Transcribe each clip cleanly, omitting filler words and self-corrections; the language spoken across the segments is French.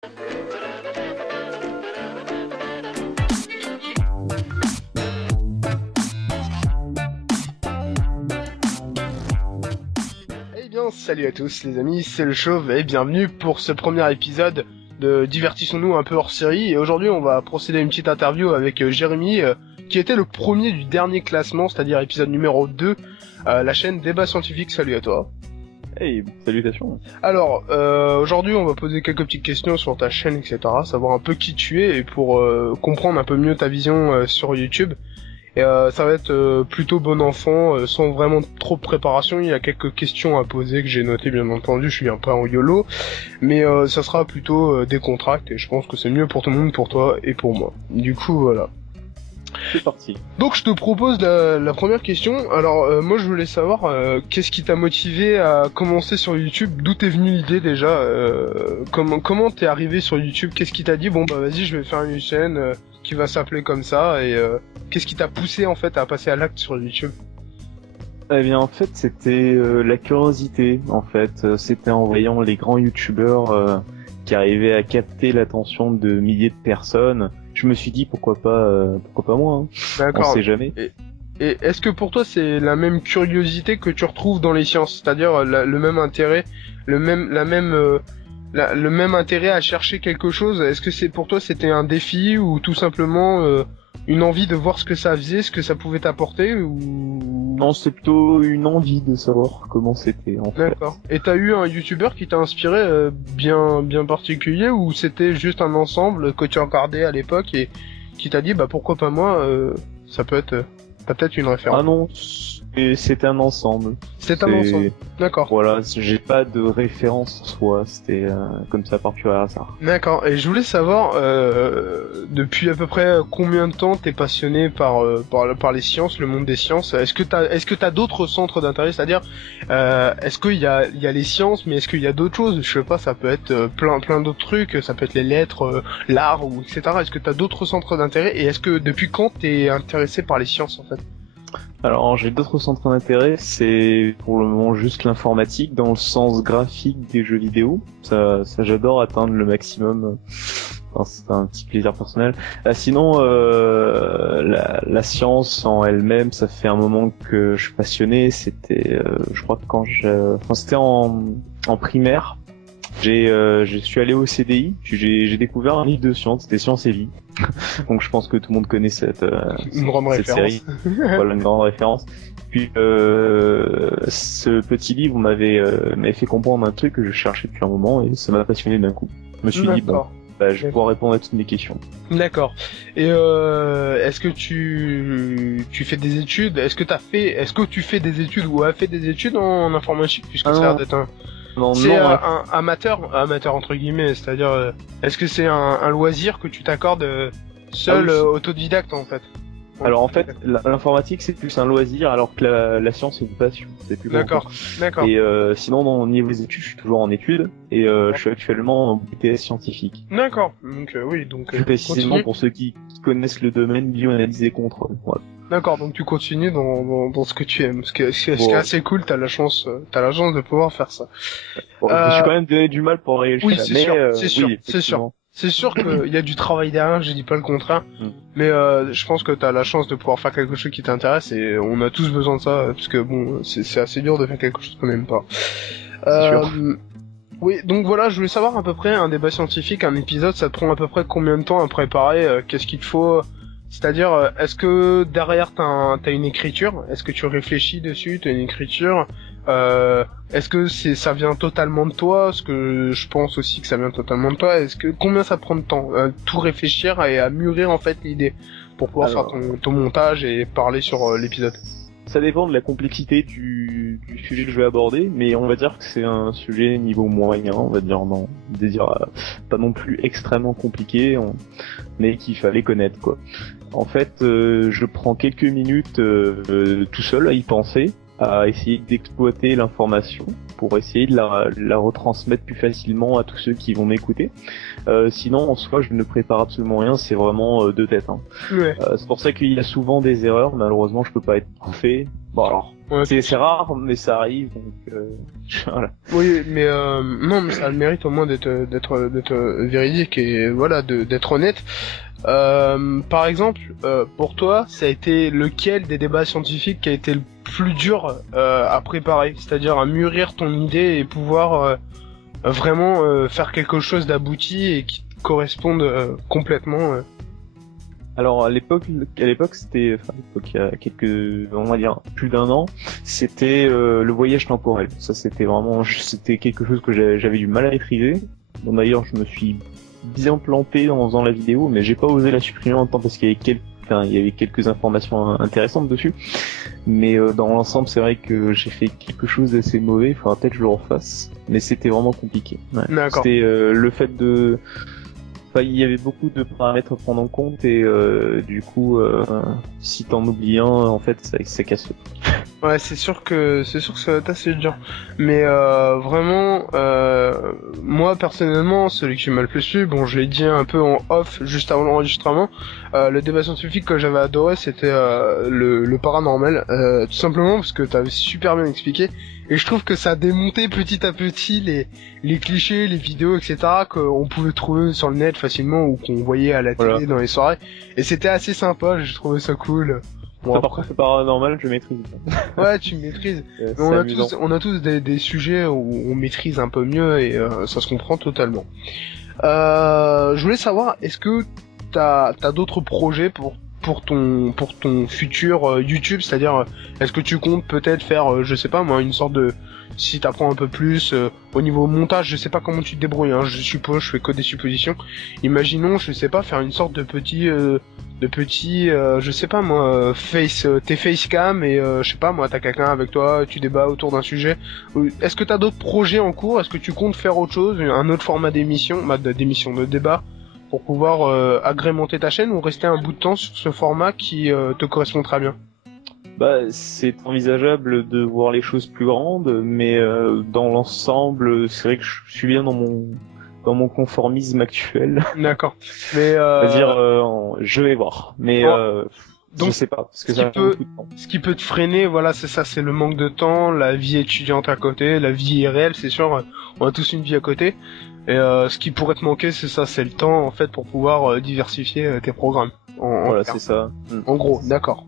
Eh bien, salut à tous les amis, c'est le Chauve et bienvenue pour ce premier épisode de Divertissons-nous un peu hors série. Et aujourd'hui, on va procéder à une petite interview avec Jérémy, qui était le premier du dernier classement, c'est-à-dire épisode numéro 2, la chaîne Débat Scientifique. Salut à toi. Hey, salutations. Alors, aujourd'hui, on va poser quelques petites questions sur ta chaîne, etc., savoir un peu qui tu es et pour comprendre un peu mieux ta vision sur YouTube. Et ça va être plutôt bon enfant, sans vraiment trop de préparation. Il y a quelques questions à poser que j'ai notées, bien entendu. Je suis un peu en YOLO, mais ça sera plutôt décontracté. Et je pense que c'est mieux pour tout le monde, pour toi et pour moi. Du coup, voilà. C'est parti. Donc je te propose la première question. Alors moi je voulais savoir qu'est-ce qui t'a motivé à commencer sur YouTube, d'où t'es venue l'idée déjà, comment t'es arrivé sur YouTube, qu'est-ce qui t'a dit bon bah vas-y je vais faire une chaîne qui va s'appeler comme ça et qu'est-ce qui t'a poussé en fait à passer à l'acte sur YouTube? Eh bien en fait c'était la curiosité en fait, c'était en voyant les grands YouTubeurs qui arrivaient à capter l'attention de milliers de personnes. Je me suis dit pourquoi pas moi, hein. D'accord. On sait jamais. Et est-ce que pour toi c'est la même curiosité que tu retrouves dans les sciences, c'est-à-dire le même intérêt, le même intérêt à chercher quelque chose? Est-ce que c'est pour toi c'était un défi ou tout simplement une envie de voir ce que ça faisait, ce que ça pouvait t'apporter ou... Non, c'est plutôt une envie de savoir comment c'était en fait. D'accord. Et t'as eu un YouTuber qui t'a inspiré bien particulier ou c'était juste un ensemble que tu regardais à l'époque et qui t'a dit bah pourquoi pas moi, ça peut être t'as peut-être une référence. Ah non, c'était un ensemble. C'est un ensemble. D'accord. Voilà, j'ai pas de référence en soi, c'était comme ça par pur hasard. D'accord. Et je voulais savoir depuis à peu près combien de temps t'es passionné par les sciences, le monde des sciences. Est-ce que t'as d'autres centres d'intérêt, c'est-à-dire est-ce qu'il y a les sciences, mais est-ce qu'il y a d'autres choses? Je sais pas, ça peut être plein d'autres trucs, ça peut être les lettres, l'art ou etc. Est-ce que t'as d'autres centres d'intérêt et est-ce que depuis quand t'es intéressé par les sciences en fait? Alors j'ai d'autres centres d'intérêt, c'est pour le moment juste l'informatique dans le sens graphique des jeux vidéo. Ça j'adore atteindre le maximum. Enfin, c'est un petit plaisir personnel. Sinon la science en elle-même, ça fait un moment que je suis passionné. C'était je crois que c'était en primaire. Je suis allé au CDI, j'ai découvert un livre de sciences, c'était Science et Vie. Donc je pense que tout le monde connaît cette série. Voilà, une grande référence. Puis ce petit livre m'avait fait comprendre un truc que je cherchais depuis un moment et ça m'a passionné d'un coup. Je me suis dit bon, bah, je vais pouvoir répondre à toutes mes questions. D'accord. Et est-ce que tu fais des études? Est-ce que tu fais des études ou as fait des études en informatique puisque ça a l'air d'être un... C'est un amateur entre guillemets, c'est-à-dire est-ce que c'est un loisir que tu t'accordes seul, autodidacte en fait? Alors en fait, l'informatique c'est plus un loisir alors que la science c'est une passion. C'est plus D'accord. Et sinon au niveau des études, je suis toujours en études et je suis actuellement en BTS scientifique. D'accord. Donc oui, donc plus précisément pour ceux qui connaissent le domaine bioanalyse et contrôle. Voilà. D'accord, donc tu continues dans ce que tu aimes, ce qui est assez cool, t'as la chance de pouvoir faire ça. Bon, je me suis quand même donné du mal pour réussir. Oui, c'est sûr. C'est sûr qu'il y a du travail derrière, je dis pas le contraire, mais je pense que t'as la chance de pouvoir faire quelque chose qui t'intéresse et on a tous besoin de ça, parce que bon, c'est assez dur de faire quelque chose qu'on n'aime pas. Oui, donc voilà, je voulais savoir à peu près un débat scientifique, un épisode, ça te prend à peu près combien de temps à préparer, qu'est-ce qu'il te faut? C'est-à-dire, est-ce que derrière t'as une écriture? Est-ce que tu réfléchis dessus? T'as une écriture? Est-ce que ça vient totalement de toi? Parce que je pense aussi que ça vient totalement de toi. Combien ça prend de temps? Tout réfléchir et à mûrir en fait l'idée pour pouvoir faire ton montage et parler sur l'épisode. Ça dépend de la complexité du sujet que je vais aborder, mais on va dire que c'est un sujet niveau moyen, on va dire, pas non plus extrêmement compliqué, mais qu'il fallait connaître, quoi. En fait, je prends quelques minutes tout seul à y penser, à essayer d'exploiter l'information pour essayer de la retransmettre plus facilement à tous ceux qui vont m'écouter. Sinon, en soi, je ne prépare absolument rien, c'est vraiment de tête. Hein. Ouais. C'est pour ça qu'il y a souvent des erreurs, malheureusement, je peux pas être parfait. Bon alors, Ouais. c'est rare, mais ça arrive, donc voilà. Oui, mais non, mais ça a le mérite au moins d'être véridique et voilà, d'être honnête. Par exemple, pour toi, ça a été lequel des débats scientifiques qui a été le plus dur à préparer, c'est-à-dire à mûrir ton idée et pouvoir vraiment faire quelque chose d'abouti et qui te corresponde complètement. Alors à l'époque c'était, il y a quelques, on va dire plus d'un an, c'était le voyage temporel. Ça c'était quelque chose que j'avais du mal à maîtriser. Bon d'ailleurs je me suis bien planté en faisant la vidéo, mais j'ai pas osé la supprimer en temps parce qu'il y avait quelques informations intéressantes dessus. Mais dans l'ensemble c'est vrai que j'ai fait quelque chose d'assez mauvais. Il faudra peut-être que je le refasse, mais c'était vraiment compliqué. Ouais. D'accord. C'était le fait de il y avait beaucoup de paramètres à prendre en compte et du coup, si t'en oublies un, en fait, ça casse. Ouais, c'est sûr que ça va être assez dur. Mais vraiment, moi personnellement, celui qui m'a le plus plu, bon, je l'ai dit un peu en off juste avant l'enregistrement, le débat scientifique que j'avais adoré, c'était le paranormal, tout simplement parce que t'avais super bien expliqué. Et je trouve que ça a démonté petit à petit les clichés, les vidéos, etc. qu'on pouvait trouver sur le net facilement ou qu'on voyait à la télé dans les soirées. Et c'était assez sympa, j'ai trouvé ça cool. Bon, ça, par contre, c'est paranormal, je maîtrise. Ouais, tu maîtrises. Mais on a tous des sujets où on maîtrise un peu mieux et ça se comprend totalement. Je voulais savoir, est-ce que t'as d'autres projets pour ton futur YouTube, c'est-à-dire est-ce que tu comptes peut-être faire je sais pas moi une sorte de, si t'apprends un peu plus au niveau montage, je sais pas comment tu te débrouilles hein, je suppose, je fais que des suppositions. Imaginons, je sais pas, faire une sorte de petit je sais pas moi tes facecam et je sais pas moi t'as quelqu'un avec toi, tu débats autour d'un sujet. Est-ce que t'as d'autres projets en cours? Est-ce que tu comptes faire autre chose, un autre format d'émission, de débat pour pouvoir agrémenter ta chaîne ou rester un bout de temps sur ce format qui te correspond très bien? Bah, c'est envisageable de voir les choses plus grandes, mais dans l'ensemble, c'est vrai que je suis bien dans mon conformisme actuel. D'accord. Mais c'est-à-dire, je vais voir, mais donc, je sais pas, parce que ça fait beaucoup de temps. Ce qui peut te freiner, voilà, c'est ça, c'est le manque de temps, la vie étudiante à côté, la vie réelle, c'est sûr, on a tous une vie à côté. Et ce qui pourrait te manquer, c'est ça, c'est le temps en fait pour pouvoir diversifier tes programmes. Voilà, c'est ça. En gros, d'accord.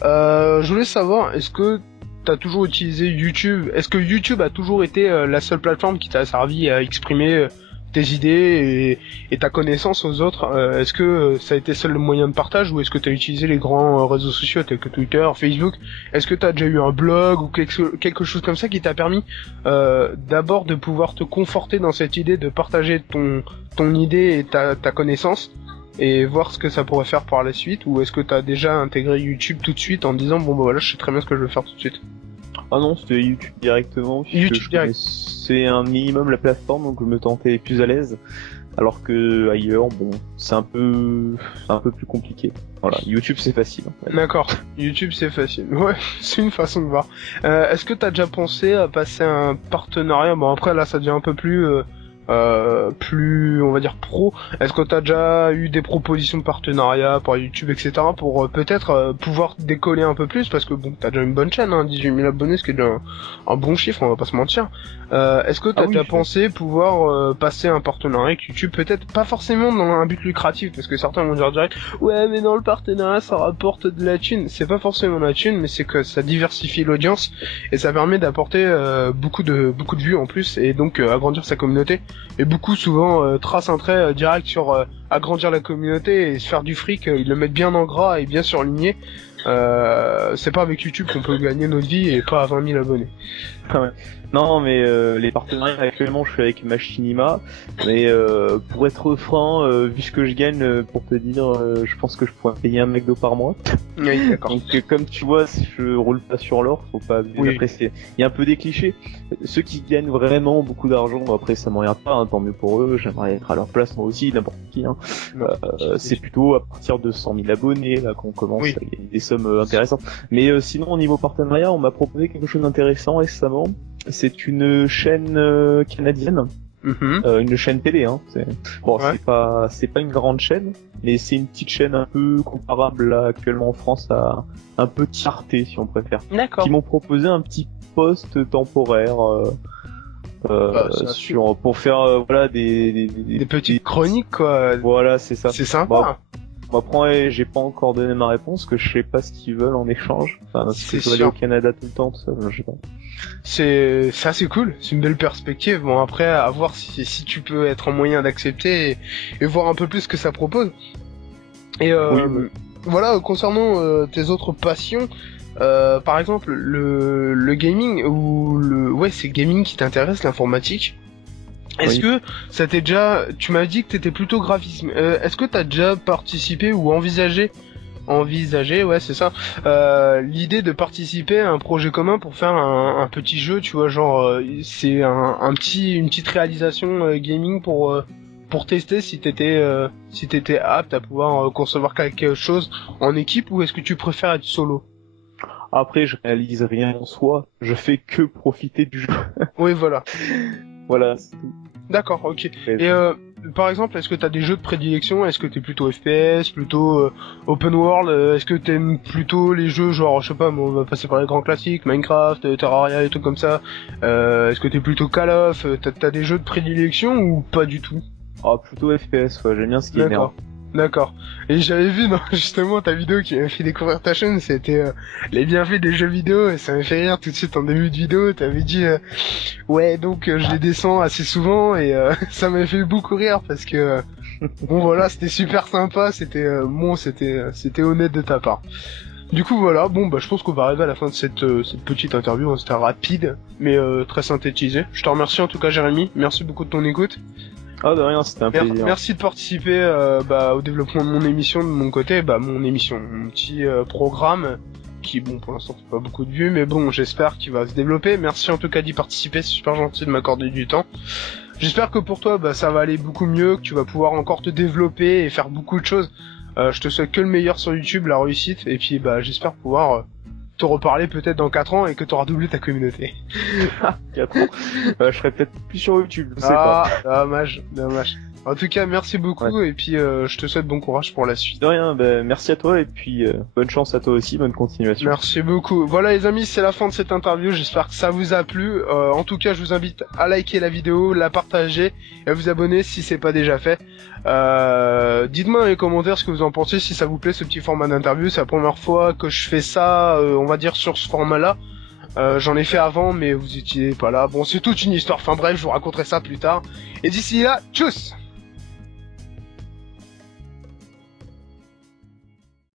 Je voulais savoir, est-ce que t'as toujours utilisé YouTube? Est-ce que YouTube a toujours été la seule plateforme qui t'a servi à exprimer tes idées et ta connaissance aux autres? Est-ce que ça a été seul le moyen de partage ou est-ce que t'as utilisé les grands réseaux sociaux tels que Twitter, Facebook? Est-ce que t'as déjà eu un blog ou quelque chose comme ça qui t'a permis d'abord de pouvoir te conforter dans cette idée de partager ton idée et ta connaissance et voir ce que ça pourrait faire par la suite, ou est-ce que t'as déjà intégré YouTube tout de suite en disant bon bah voilà, je sais très bien ce que je veux faire tout de suite? Ah non, c'était YouTube directement. YouTube direct. C'est un minimum la plateforme, donc je me sentais plus à l'aise. Alors que ailleurs, bon, c'est un peu plus compliqué. Voilà, YouTube c'est facile. En fait. D'accord, YouTube c'est facile. Ouais, c'est une façon de voir. Est-ce que t'as déjà pensé à passer un partenariat? Bon après là, ça devient un peu plus on va dire pro. Est-ce que t'as déjà eu des propositions de partenariat par YouTube, etc. pour peut-être pouvoir décoller un peu plus, parce que bon, t'as déjà une bonne chaîne, hein, 18 000 abonnés, ce qui est déjà un bon chiffre, on va pas se mentir. Est-ce que t'as déjà pensé pouvoir passer un partenariat avec YouTube, peut-être pas forcément dans un but lucratif, parce que certains vont dire direct ouais mais dans le partenariat ça rapporte de la thune. C'est pas forcément de la thune, mais c'est que ça diversifie l'audience et ça permet d'apporter beaucoup de vues en plus, et donc agrandir sa communauté. Et beaucoup souvent tracent un trait direct sur agrandir la communauté et se faire du fric, ils le mettent bien en gras et bien surligné. C'est pas avec YouTube qu'on peut gagner notre vie et pas à 20 000 abonnés. Ouais. Non, mais les partenariats actuellement, je suis avec Machinima, mais pour être franc, vu ce que je gagne, pour te dire, je pense que je pourrais payer un McDo par mois. Oui, d'accord. Donc comme tu vois, je roule pas sur l'or, faut pas apprécier. Il y a un peu des clichés. Ceux qui gagnent vraiment beaucoup d'argent, après ça m'en regarde pas, hein, tant mieux pour eux. J'aimerais être à leur place moi aussi, n'importe qui. Hein. Hein. C'est plutôt à partir de 100 000 abonnés là qu'on commence à gagner des sommes intéressantes. Mais sinon, au niveau partenariat, on m'a proposé quelque chose d'intéressant récemment. C'est une chaîne canadienne. Une chaîne télé, hein. C'est pas une grande chaîne, mais c'est une petite chaîne un peu comparable là actuellement en France à un petit Arte si on préfère. D'accord. Qui m'ont proposé un petit poste temporaire pour faire voilà des petites chroniques quoi. Voilà, c'est ça. C'est sympa. Bon, après, j'ai pas encore donné ma réponse, que je sais pas ce qu'ils veulent en échange. Enfin, si je dois aller au Canada tout le temps, tout ça, je sais pas. C'est cool, c'est une belle perspective. Bon, après, à voir si tu peux être en moyen d'accepter et voir un peu plus ce que ça propose. Et voilà, concernant tes autres passions, par exemple, le gaming, c'est le gaming qui t'intéresse, l'informatique. Est-ce que ça t'est déjà... Tu m'as dit que t'étais plutôt graphisme. Est-ce que t'as déjà participé ou envisagé, ouais, c'est ça, l'idée de participer à un projet commun pour faire un petit jeu, tu vois, genre, c'est une petite réalisation gaming pour tester si t'étais apte à pouvoir concevoir quelque chose en équipe, ou est-ce que tu préfères être solo? Après, je réalise rien en soi, je fais que profiter du jeu. Oui, voilà. Voilà, c'est tout. D'accord, ok. Et par exemple, est-ce que t'as des jeux de prédilection? Est-ce que t'es plutôt FPS, plutôt open world? Est-ce que t'aimes plutôt les jeux genre, je sais pas, on va passer par les grands classiques, Minecraft, Terraria et tout comme ça. Est-ce que t'es plutôt Call of? T'as des jeux de prédilection ou pas du tout? Ah, plutôt FPS, ouais, j'aime bien ce qui est énerve. D'accord. Et j'avais vu justement ta vidéo qui m'a fait découvrir ta chaîne, c'était les bienfaits des jeux vidéo, et ça m'a fait rire tout de suite en début de vidéo. T'avais dit ouais, donc je les descends assez souvent, et ça m'a fait beaucoup rire parce que bon voilà, c'était super sympa, c'était c'était honnête de ta part. Du coup voilà, bon bah je pense qu'on va arriver à la fin de cette petite interview, hein. C'était rapide mais très synthétisé. Je te remercie en tout cas Jérémy, merci beaucoup de ton écoute. Ah de rien, c'était un plaisir. Merci de participer au développement de mon émission, de mon côté, mon petit programme qui, bon, pour l'instant fait pas beaucoup de vues, mais bon, j'espère qu'il va se développer. Merci en tout cas d'y participer, c'est super gentil de m'accorder du temps. J'espère que pour toi, ça va aller beaucoup mieux, que tu vas pouvoir encore te développer et faire beaucoup de choses. Je te souhaite que le meilleur sur YouTube, la réussite, et puis j'espère pouvoir te reparler peut-être dans 4 ans et que t'auras doublé ta communauté. 4 ans. Je serai peut-être plus sur YouTube, je sais pas. Dommage. En tout cas, merci beaucoup, et puis je te souhaite bon courage pour la suite. De rien, merci à toi, et puis bonne chance à toi aussi, bonne continuation. Merci beaucoup. Voilà les amis, c'est la fin de cette interview, j'espère que ça vous a plu. En tout cas, je vous invite à liker la vidéo, la partager, et à vous abonner si c'est pas déjà fait. Dites-moi dans les commentaires ce que vous en pensez, si ça vous plaît ce petit format d'interview. C'est la première fois que je fais ça, on va dire sur ce format-là. J'en ai fait avant, mais vous étiez pas là. Bon, c'est toute une histoire. Enfin bref, je vous raconterai ça plus tard. Et d'ici là, tchuss!